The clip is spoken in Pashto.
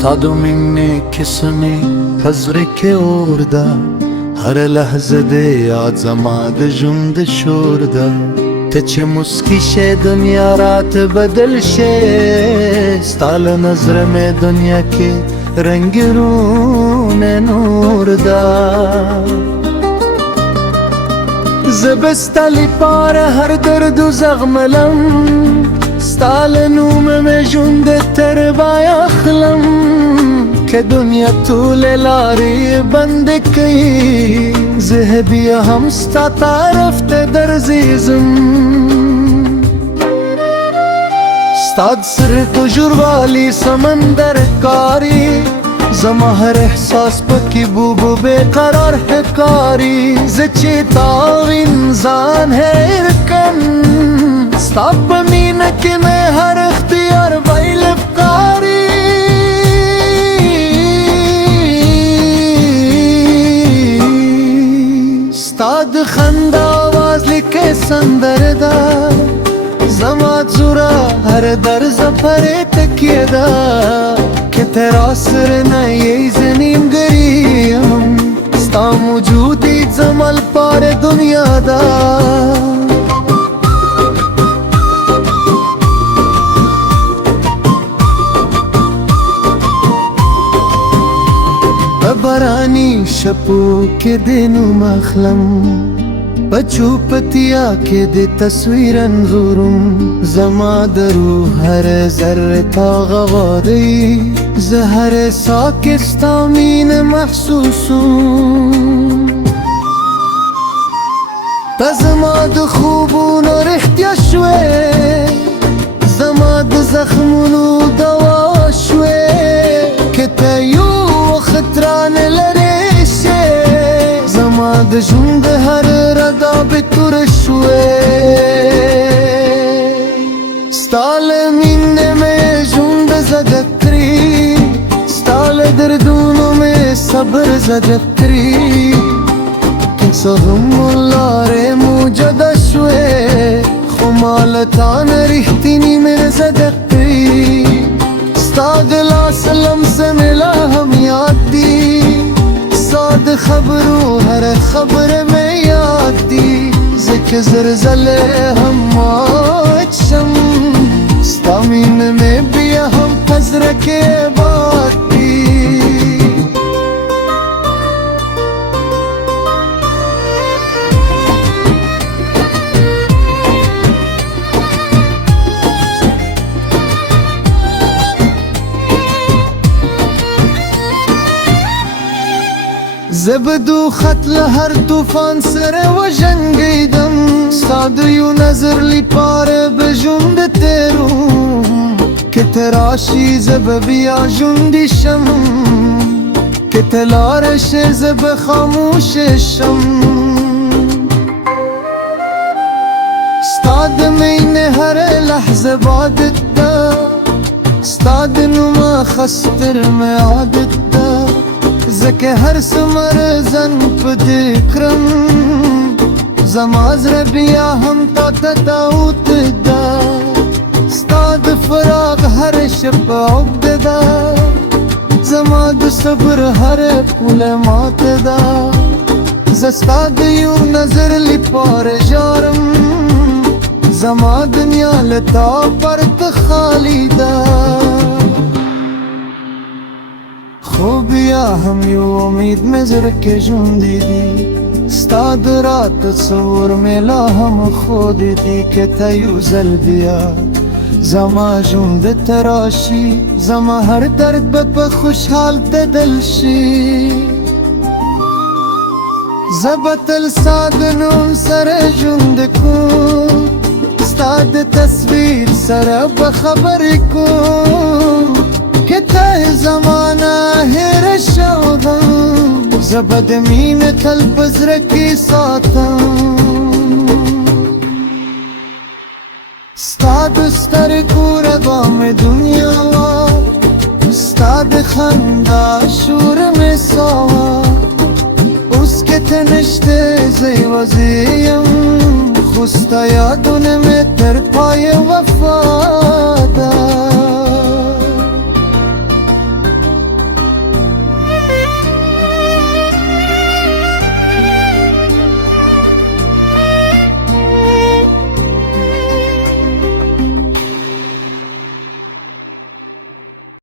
ستا د مینې کیسه په زړه کې اور ده، هره لحظه د یاد زما د ژوند شور ده. ته چې مسکی شې دنیا راته بدل شې، ستا له نظره مې دنیا کې رنګونه نور ده. زه به ستا لپاره هر درد و زغملم، ستا له نومه مې ژوند تر پای اخلم. که دنیا ټولې لارې بندې کړي، زه بیا هم ستا طرف ته درځم. ستا د سترګو ژوروالی سمندر کاری، زما هر احساس پکې بوبو بے قرار ښکاري. زه چې تا انسان هېر کړم، ستا په مینه کې مې هر اختیار بایل ښکاري. ستا د خندا آواز لیکې سندره ده، زما زوره هر درزه پرې تکیه ده. که ته راسره نه یې زه نیمګړی یم، ستا موجود زما لپاره دنیا ده. په باراني شپو کې د نوم اخلم، په چوپتیا کې د تصویر انځورم. زما د روح هر ذره تا غواړي، زه هر ساه کې ستا مینه محسوسوم. ته زما د خوبونو رښتیا شوې، زما د زخمونو دوا شوې. که ته یو وخت رانه لرې شې، زما د ژوند هر ردا به توره شوې. ستا له مینې مې ژوند زده کړي، ستا له دردونو مې صبر زده کړي. که څه هم لارې موجده شوې، خو ما له تا نه رښتینې مې زده کړي. ستا د لاس لمسه مې لا هم یاد دي، ستا د خبرو هر خبره مې یاد دي. زه که زر ځله هم مات شم، ستا مینه مې بیا هم په زړه کې باد دي. زه به دو خط له هر طوفان سره وجنګېدم، ستا د یو نظر لپاره به ژوند تېروم. که ته راشي زه به بیا ژوندی شم، که ته لاړه شې زه به خاموشه شم. ستا د مینې هره لحظه عبادت ده، ستا د نوم اخیستل مې عادت ده. زکه هر څومره زن په دې کړم، زما زړه بیا هم تا ته داوت ده. ستا د فراق هر شپه عقده ده، زما د صبر هر پوله ماته ده. زه ستا د یو نظر لپاره ژاړم، زما دنیا له تا پرته خالی ده. خو بیا هم یو امید مې زړه کې ژوندی دی، ستا د رات تصور مې لا هم ښودی دی. که ته یو ځل بیا زما ژوند ته راشي، زما هر درد به په خوشحال بدل شي. زه به تل ستا د نوم سره ژوند کوم، ستا د تصویر سره به خبرې کوم. که ته زمانه هېره شوم، زه به د مینې تل په زړه کې ساتم. ستا د سترګو ربا مې دنیا وه، ستا د خندا شور مې ساه وه. اوس که ته نشته زه یوازې یم، خو ستا یادونه مې تر پای وفا